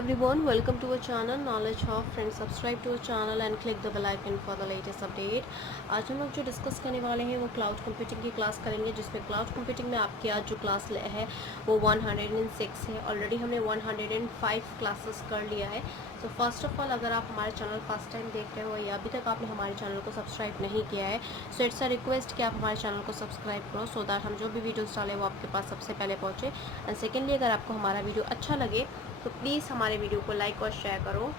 everyone, welcome to our channel Knowledge Hub. Friends, subscribe to our channel and click the bell icon for the latest update. आज हम लोग जो discuss करने वाले हैं वो क्लाउड कंप्यूटिंग की क्लास करेंगे, जिसमें क्लाउड कंप्यूटिंग में आपकी आज जो क्लास है वो 106 है। ऑलरेडी हमने 105 क्लासेस कर लिया है। सो फर्स्ट ऑफ ऑल, अगर आप हमारे चैनल फर्स्ट टाइम देख रहे हो या अभी तक आपने हमारे चैनल को सब्सक्राइब नहीं किया है, सो इट्स अ रिक्वेस्ट कि आप हमारे चैनल को सब्सक्राइब करो, सो दैट हम जो भी वीडियोस डालें वो आपके पास सबसे पहले पहुँचे। एंड सेकेंडली, अगर आपको हमारा वीडियो अच्छा लगे तो प्लीज़ हमारे वीडियो को लाइक और शेयर करो,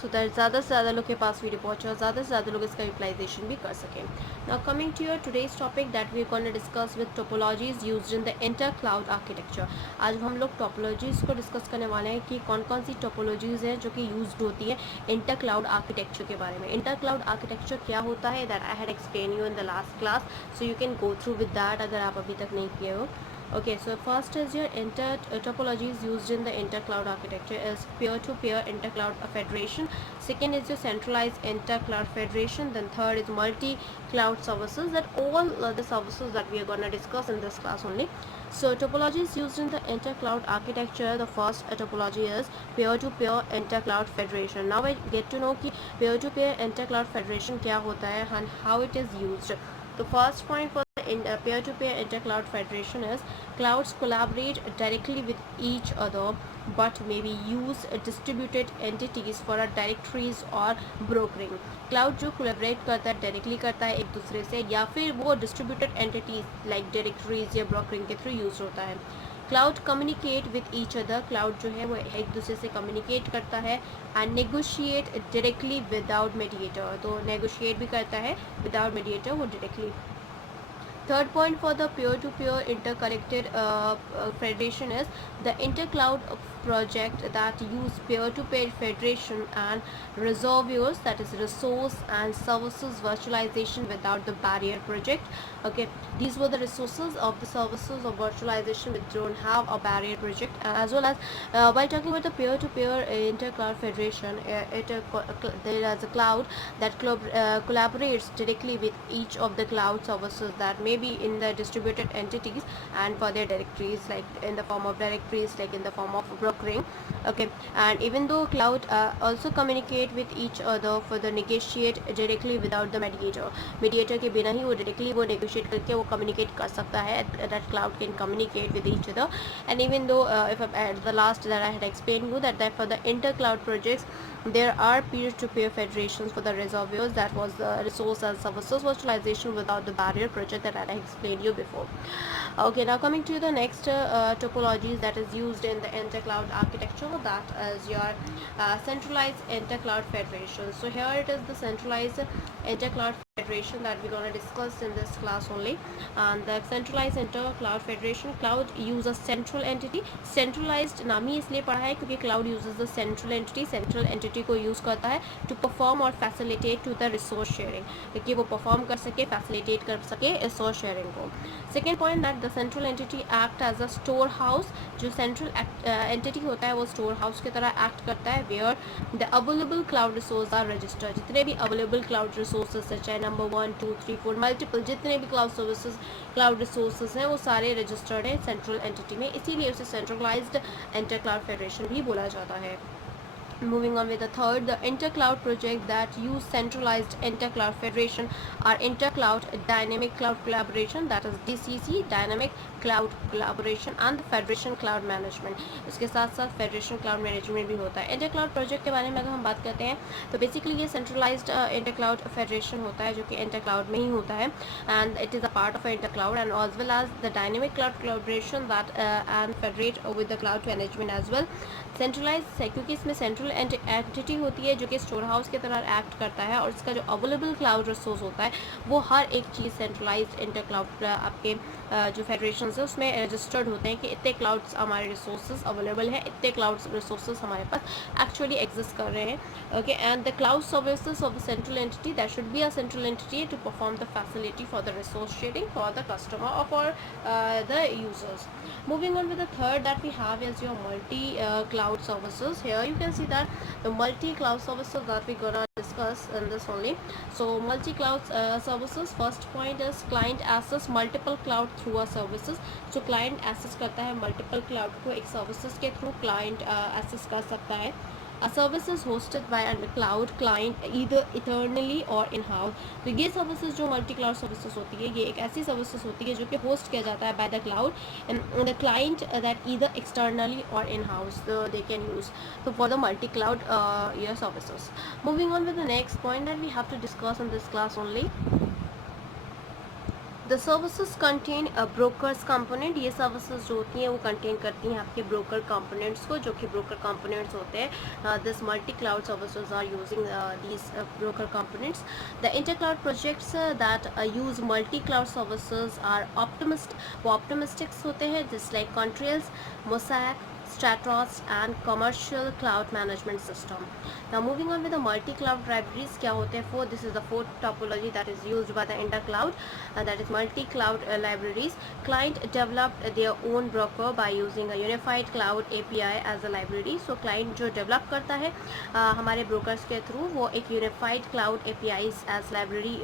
सो दैट ज़्यादा से ज़्यादा लोग के पास वीडियो पहुँचे और ज़्यादा से ज़्यादा लोग इसका यूटिलाइजेशन भी कर सकें। Now coming to your today's topic that we gonna discuss with topologies used in the inter cloud architecture. आज हम लोग टोपोलॉजीज़ को डिस्कस करने वाले हैं कि कौन कौन सी टोपोलॉजीज़ हैं जो कि यूज्ड होती है इंटर क्लाउड आर्किटेक्चर के बारे में। इंटर क्लाउड आर्किटेक्चर क्या होता है, that I had explain you in the last class, so you can go through with that अगर आप अभी तक नहीं किए हो। Okay, so first is your topologies used in the intercloud architecture is peer-to-peer intercloud federation. Second is your centralized intercloud federation. Then third is multi-cloud services. That all the services that we are going to discuss in this class only. So topologies used in the intercloud architecture. The first topology is peer-to-peer intercloud federation. Now I get to know कि peer-to-peer intercloud federation क्या होता है and how it is used. The first point for in peer-to-peer intercloud federation is clouds collaborate directly with each other but maybe use distributed entities for a directories or brokering. Cloud जो collaborate करता है directly करता है एक दूसरे से, या फिर वो डिस्ट्रीब्यूटेड एंटिटीज लाइक डायरेक्टरीज या ब्रोकरिंग के थ्रू यूज होता है। Cloud communicate with each other, cloud जो है वो एक दूसरे से कम्युनिकेट करता है and negotiate directly without mediator, तो नेगोशिएट भी करता है विदाउट मीडिएटर वो directly. Third point for the peer-to-peer interconnected federation is the intercloud project that use peer-to-peer federation and reservoirs, that is resource and services virtualization without the barrier project. Okay, these were the resources of the services of virtualization which don't have a barrier project. As well as while talking about the peer-to-peer intercloud federation, there is a cloud that collaborates directly with each of the cloud services that may be in the distributed entities and for their directories, like in the form of directories, like in the form of brokering. Okay, and even though cloud also communicate with each other for the negotiate directly without the mediator के बिना ही वो directly वो negotiate करके वो communicate कर सकता है, that cloud can communicate with each other. And even though if at the last that I had explained you that for the intercloud projects there are peer-to-peer federations for the reservoirs, that was the resource and services virtualization without the barrier project that I explained you before. Okay, now coming to the next topologies that is used in the intercloud architecture, that is your centralized intercloud federation. So here it is the centralized intercloud federation that we're going to discuss in this class only. And the centralized intercloud federation, cloud use a central entity. Centralized नाम ही इसलिए पढ़ा है क्योंकि cloud uses the central entity, central entity को use करता है to perform or facilitate to the resource sharing, कि वो perform कर सके, facilitate कर सके resource sharing को. Second point, that the central entity act as a storehouse. जो central entity होता है वो storehouse की तरह act करता है, where the available cloud resources are registered. जितने भी available cloud resources है, चाहे number 1, 2, 3, 4 multiple जितने भी cloud services cloud resources हैं वो सारे registered हैं central entity में, इसीलिए उसे centralized intercloud federation भी बोला जाता है. Moving on with the third, the intercloud project that use centralized intercloud federation are intercloud dynamic cloud collaboration, that is DCC, dynamic cloud collaboration, and the federation cloud management. इसके साथ साथ federation cloud management भी होता है. intercloud project के बारे में अगर हम बात करते हैं तो basically ये centralized intercloud federation होता है जो कि intercloud में ही होता है, and it is a part of intercloud, and as well as the dynamic cloud collaboration that and federate with the cloud management as well. centralized है क्योंकि इसमें central एंटिटी होती है जो कि स्टोर हाउस की तरह एक्ट करता है, और इसका जो अवेलेबल क्लाउड रिसोर्स होता है वो हर एक चीज़ सेंट्रलाइज्ड इंटरक्लाउड आपके जो फेडरेशन है उसमें रजिस्टर्ड होते हैं कि इतने क्लाउड्स हमारे रिसोर्सेज अवेलेबल है, इतने क्लाउड रिसोर्सेज हमारे पास एक्चुअली एग्जिस्ट कर रहे हैं. Okay, and the cloud services of the central entity, that should be a central entity to perform the facility for the resource sharing for the customer और for the users. Moving on with the third that we have is your multi cloud services. Here you can see that the multi cloud services that we're gonna discuss discuss in this only. So multi-cloud services, first point is client access multiple cloud through a services. So client access करता है multiple cloud को एक services के through client access कर सकता है. A service is hosted by a cloud client either eternally or in-house. तो ये services जो multi cloud services होती है ये एक ऐसी services होती है जो कि host किया जाता है by the cloud and the client that either externally or in-house they can use. So for the multi cloud services. Moving on with the next point that we have to discuss in this class only. The services contain brokers component. ये services जो होती हैं वो contain करती हैं आपके broker components को, जो कि ब्रोकर कंपोनेंट्स होते हैं. This multi cloud services are using these broker components. The inter cloud projects that use multi cloud services are वो ऑप्टिमिस्टिक्स होते हैं जिस like countries, mosaic, Stratos and commercial cloud management system. Now moving on with the multi-cloud libraries, क्या होते हैं? This is the fourth topology that is used by the intercloud, that is multi-cloud libraries. Client developed their own broker by using a unified cloud API as a library. So client जो develop करता है हमारे brokers के through वो एक unified cloud APIs as library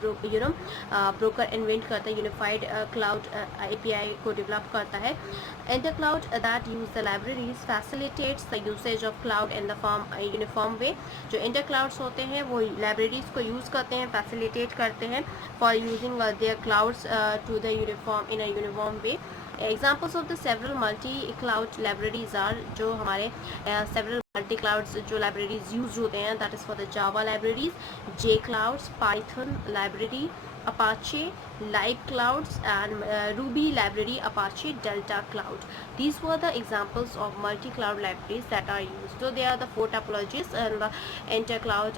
broker invent करता है, unified cloud API को develop करता है. Intercloud that use the libraries facilitates the usage of cloud in the uniform way. जो interclouds होते हैं वो libraries को use करते हैं, facilitate करते हैं for using their clouds to the in a uniform way. Examples of the several multi-cloud libraries are जो हमारे several multi-clouds जो libraries used होते हैं, that is for the Java libraries, JClouds, Python library, Apache, Live Clouds, and Ruby library, Apache Delta Cloud. These were the examples of multi-cloud libraries that are used. So they are the four topologies and the intercloud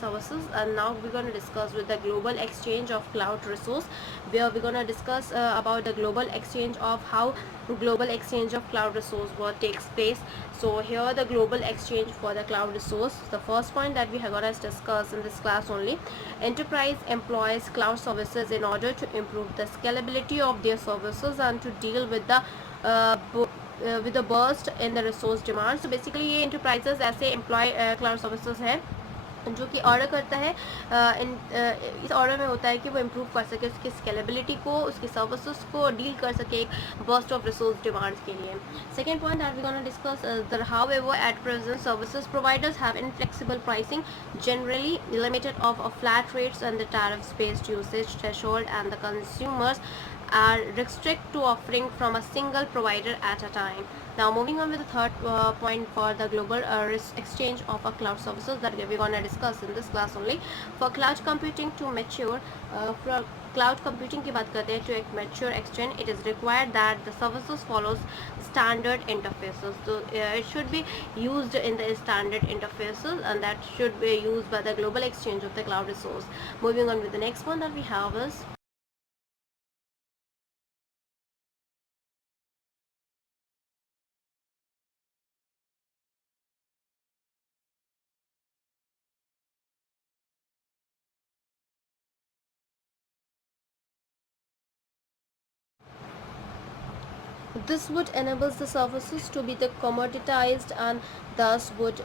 services. And now we're going to discuss with the global exchange of cloud resource, where we're going to discuss about the global exchange of how global exchange of cloud resource what takes place. So here the global exchange for the cloud resource. The first point that we are going to discuss in this class only. Enterprise employs cloud services in order to improve the scalability of their services and to deal with the burst in the resource demand. So basically ये enterprises ऐसे employ cloud services है जो कि order करता है. इस order में होता है कि वो इम्प्रूव कर सके उसकी स्केलेबिलिटी को, उसकी सर्विसेज को डील कर सके एक बर्स्ट ऑफ रिसोर्स डिमांड्स के लिए. Second point that we gonna discuss however at present services providers have inflexible pricing generally limited of flat rates and the tariff based usage threshold and the consumers are restrict to offering from a single provider at a time. Now moving on with the third point for the global exchange of a cloud services that we're going to discuss in this class only. For cloud computing to mature, for cloud computing की बात करते हैं to एक mature exchange, it is required that the services follows standard interfaces. So it should be used in the standard interfaces and that should be used by the global exchange of the cloud resource. Moving on with the next one that we have is this would enable the services to be the commoditized and thus would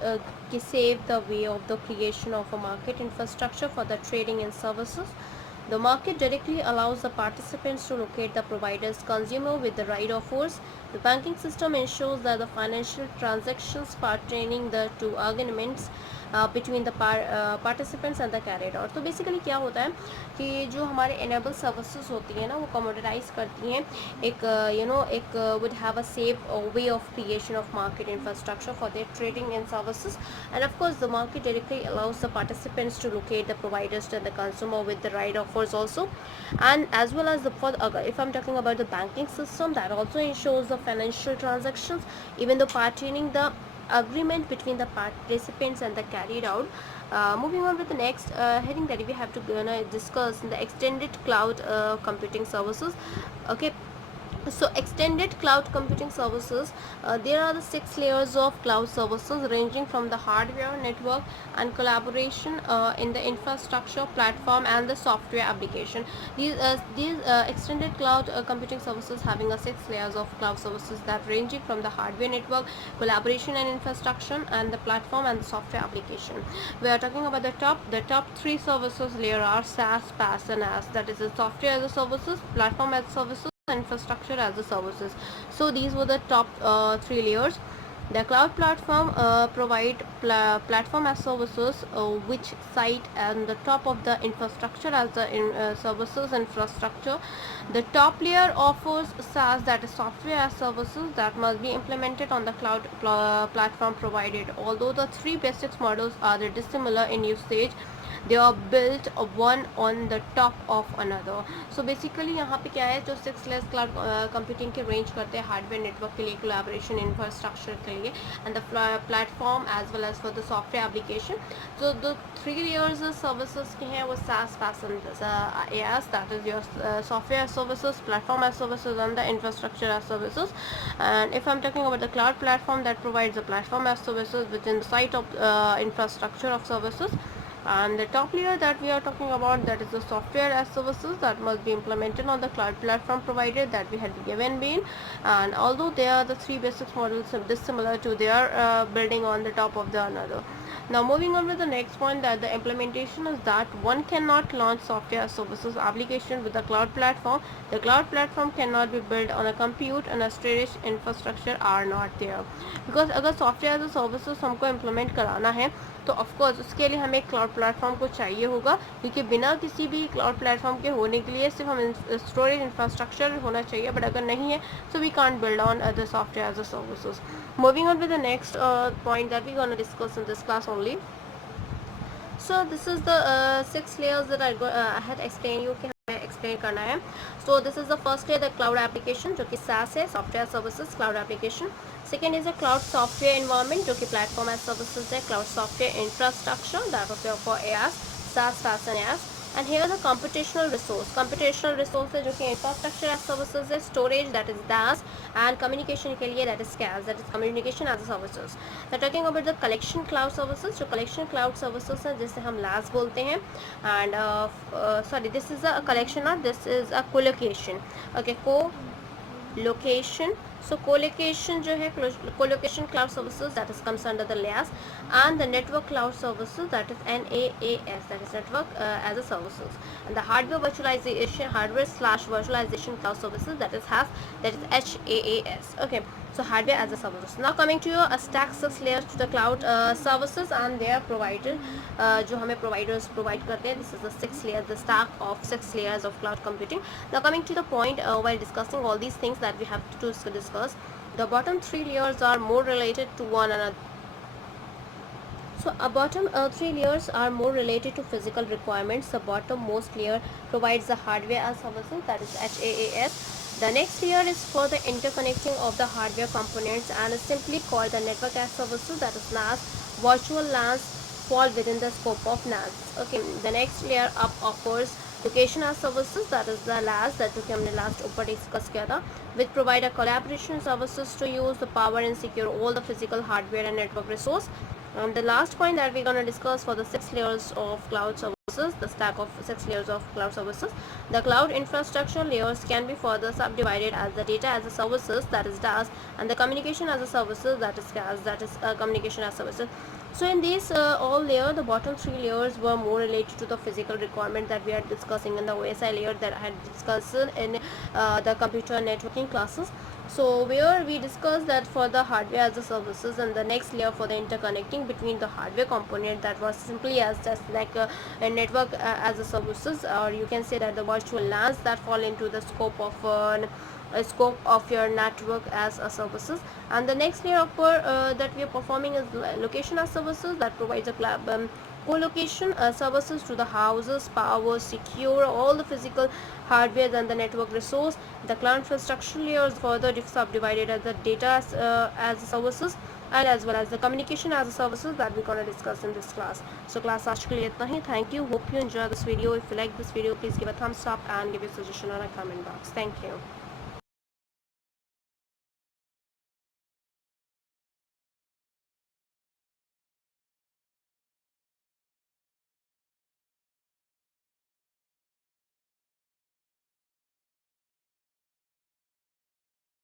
save the way of the creation of a market infrastructure for the trading in services. The market directly allows the participants to locate the provider's consumer with the right offers. The banking system ensures that the financial transactions pertaining the two agreements between the participants and the carried out. तो basically क्या होता है कि जो हमारे enable services होती है ना वो कमोडिटाइज करती हैं एक एक would have a safe way of creation of market infrastructure for their trading and services, and of course the market directly allows the participants to locate the providers and the consumer with the right offers also, and as well as if I'm talking about the banking system, that also ensures the financial transactions even though pertaining the agreement between the participants and the carried out. Moving on with the next heading that we have to discuss the extended cloud computing services. Okay, So extended cloud computing services, there are the 6 layers of cloud services ranging from the hardware, network and collaboration in the infrastructure, platform and the software application. These extended cloud computing services having a 6 layers of cloud services that ranging from the hardware, network, collaboration and infrastructure and the platform and the software application. We are talking about the top 3 services layer are SaaS, PaaS and IaaS, that is the software as a services, platform as services, infrastructure as a services. So these were the top 3 layers. The cloud platform provide platform as services, which site and the top of the infrastructure as the services infrastructure. The top layer offers SaaS, that is software as services, that must be implemented on the cloud platform provided. Although the three basic models are dissimilar in usage, they are built one on the top of another. So basically यहाँ पे क्या है, जो 6 layers cloud computing के range करते हैं hardware network के लिए, कोलैबोरेशन इंफ्रास्ट्रक्चर के लिए and the platform as well as for the software application. So the 3 layers of services के हैं वो SaaS, PaaS and IaaS, that is your software as services, platform as services and the infrastructure as services. And if I'm talking about the cloud platform, that provides the platform as services within the site of infrastructure of services. And the top layer that we are talking about, that is the software as services, that must be implemented on the cloud platform provided that we had given been. And although they are the three basic models dissimilar to their building on the top of the another. Now moving on with the next point, that the implementation is that one cannot launch software as services application with the cloud platform. The cloud platform cannot be built on a compute and a storage infrastructure are not there. Because अगर software as a services हमको implement कराना है तो of course उसके लिए हमें cloud platform को चाहिए होगा, क्योंकि बिना किसी भी क्लाउड प्लेटफॉर्म के होने के लिए सिर्फ हम स्टोरेज इंफ्रास्ट्रक्चर होना चाहिए, बट अगर नहीं है so we can't build on the software as a services. Moving on with the next point that we gonna discuss in this class only. So this is the 6 layers that I had explained you कि हमें explain करना है. So this is the first layer, the cloud application जो कि SaaS है, software services cloud application. Second is a cloud software environment जो कि platform as services है, cloud software infrastructure, that was for IaaS, SaaS, PaaS and IaaS. And here the computational resource है जो कि infrastructure as services है, storage that is DaaS and communication के लिए that is CaaS, that is communication as a services. Now talking about the collection cloud services, जो collection cloud services है जिसे हम LaaS बोलते हैं. And sorry, this is a collection, not this is a co-location. Okay, co-location. So co-location जो है, co-location cloud services that is comes under the LaaS, and the network cloud services that is NAAS, that is network as a services, and the hardware / virtualization cloud services that is HAS, that is HAAS. Okay, so hardware as a services. Now coming to your stack 6 layers to the cloud services and their provider, जो हमें providers provide करते हैं. This is the 6 layers, the stack of 6 layers of cloud computing. Now coming to the point, while discussing all these things that we have to discuss, the bottom 3 layers are more related to one another. So bottom 3 layers are more related to physical requirements. The bottom most layer provides the hardware as services, that is HAAS. The next layer is for the interconnecting of the hardware components and is simply called the network as services, that is NAS. Virtual LANs fall within the scope of NAS. Okay, the next layer up offers location as services, that is the LaaS, that जो कि हमने last ऊपर discuss किया था, which provide a collaboration services to use the power and secure all the physical hardware and network resource. And the last point that we're going to discuss for the 6 layers of cloud services, the stack of 6 layers of cloud services, the cloud infrastructure layers can be further subdivided as the data as a services, that is DaaS, and the communication as a services, that is CaaS, that is communication as services. So in these all layer, the bottom 3 layers were more related to the physical requirement that we are discussing in the OSI layer that I had discussed in the computer networking classes. So where we discussed that for the hardware as a services, and the next layer for the interconnecting between the hardware component, that was simply as just like a network as a services, or you can say that the virtual LANs that fall into the scope of your network as a services. And the next layer of that we are performing is location as services, that provides a co-location services to the houses, power, secure all the physical hardware and the network resource. The cloud infrastructure layer is further subdivided as the data as services, and as well as the communication as a services that we're going to discuss in this class. So class आज के लिए इतना ही. Thank you. Hope you enjoy this video. If you like this video, please give a thumbs up and give a suggestion on a comment box. Thank you.